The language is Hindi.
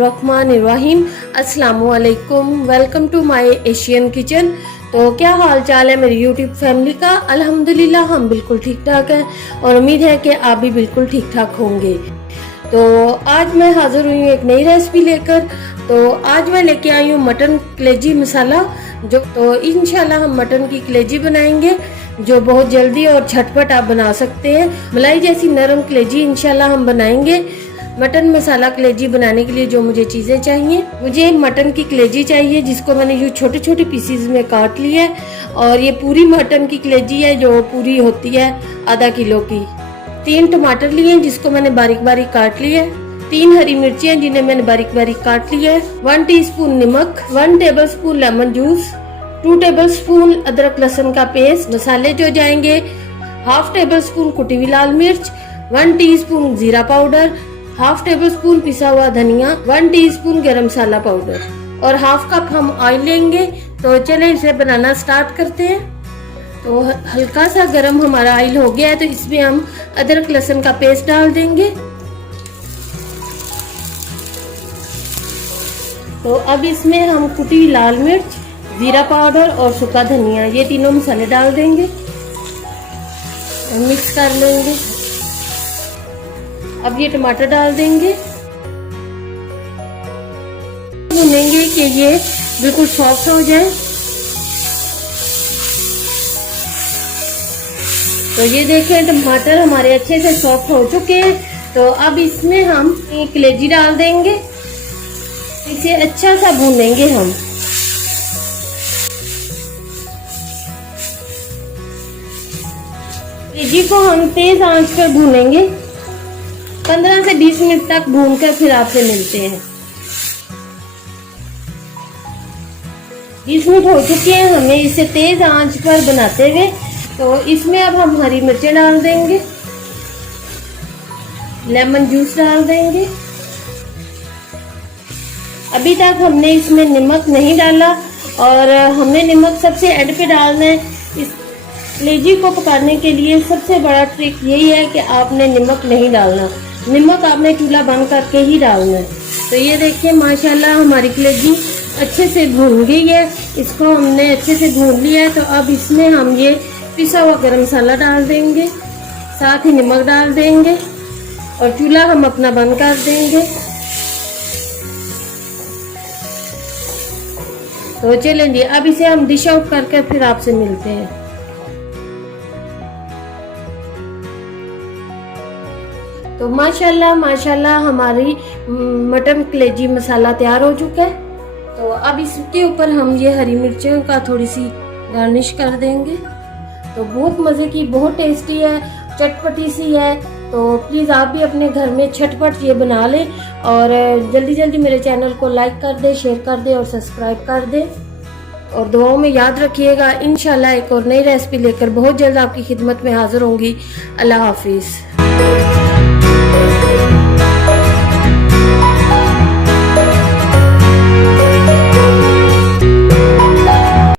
बिस्मिल्लाहिर्रहमानिर्रहीम। अस्सलामुअलैकुम, welcome to my Asian kitchen. तो क्या हाल चाल है मेरी यूट्यूब फैमिली का। अल्हम्दुलिल्लाह हम बिल्कुल ठीक ठाक हैं और उम्मीद है कि आप भी बिल्कुल ठीक ठाक होंगे। तो आज मैं हाजिर हुई हूँ एक नई रेसिपी लेकर। तो आज मैं लेके आई हूँ मटन कलेजी मसाला। तो इंशाल्लाह हम मटन की कलेजी बनाएंगे जो बहुत जल्दी और झटपट आप बना सकते हैं। मलाई जैसी नरम कलेजी इंशाल्लाह हम बनाएंगे। मटन मसाला कलेजी बनाने के लिए जो मुझे चीजें चाहिए, मुझे मटन की कलेजी चाहिए जिसको मैंने यूँ छोटे छोटे पीसीज में काट लिया है। और ये पूरी मटन की कलेजी है जो पूरी होती है आधा किलो की। 3 टमाटर लिए जिसको मैंने बारीक बारीक काट लिया है। 3 हरी मिर्चियाँ जिन्हें मैंने बारीक बारीक काट लिया है। 1 टीस्पून नमक, 1 टेबलस्पून लेमन जूस, 2 टेबलस्पून अदरक लहसुन का पेस्ट। मसाले जो जाएंगे, 1/2 टेबलस्पून कुटी हुई लाल मिर्च, 1 टीस्पून जीरा पाउडर, 1/2 टेबलस्पून पिसा हुआ धनिया, 1 टीस्पून गरम मसाला पाउडर और 1/2 कप हम ऑयल लेंगे। तो चले इसे बनाना स्टार्ट करते हैं। तो हल्का सा गरम हमारा ऑयल हो गया है तो इसमें हम अदरक लहसुन का पेस्ट डाल देंगे। तो अब इसमें हम कुटी लाल मिर्च, जीरा पाउडर और सूखा धनिया, ये तीनों मसाले डाल देंगे और मिक्स कर लेंगे। अब ये टमाटर डाल देंगे, भूनेंगे कि ये बिल्कुल सॉफ्ट हो जाए। तो ये देखें टमाटर हमारे अच्छे से सॉफ्ट हो चुके हैं। तो अब इसमें हम कलेजी डाल देंगे, इसे अच्छा सा भूनेंगे हम। कलेजी को हम तेज आंच पर भूनेंगे 15 से 20 मिनट तक भूनकर फिर आपसे मिलते हैं। 20 मिनट हो चुके हैं हमें इसे तेज आंच पर बनाते हुए। तो इसमें अब हम हरी मिर्चें डाल देंगे, लेमन जूस डाल देंगे। अभी तक हमने इसमें नमक नहीं डाला और हमने नमक सबसे एंड पे डालना है। इस कलेजी को पकाने के लिए सबसे बड़ा ट्रिक यही है कि आपने नमक नहीं डालना, नमक आपने चूल्हा बंद करके ही डालना है। तो ये देखिए माशाल्लाह हमारी कलेजी अच्छे से भून गई है, इसको हमने अच्छे से भून लिया है। तो अब इसमें हम ये पिसा हुआ गरम मसाला डाल देंगे, साथ ही नमक डाल देंगे और चूल्हा हम अपना बंद कर देंगे। तो चलें जी, अब इसे हम डिश आउट करके फिर आपसे मिलते हैं। तो माशाल्लाह माशाल्लाह हमारी मटन कलेजी मसाला तैयार हो चुका है। तो अब इसके ऊपर हम ये हरी मिर्चों का थोड़ी सी गार्निश कर देंगे। तो बहुत मज़े की, बहुत टेस्टी है, चटपटी सी है। तो प्लीज़ आप भी अपने घर में झटपट ये बना लें और जल्दी जल्दी मेरे चैनल को लाइक कर दें, शेयर कर दें और सब्सक्राइब कर दें। और दुआओं में याद रखिएगा। इंशाल्लाह एक और नई रेसिपी लेकर बहुत जल्द आपकी खिदमत में हाजिर होंगी। अल्लाह हाफिज़।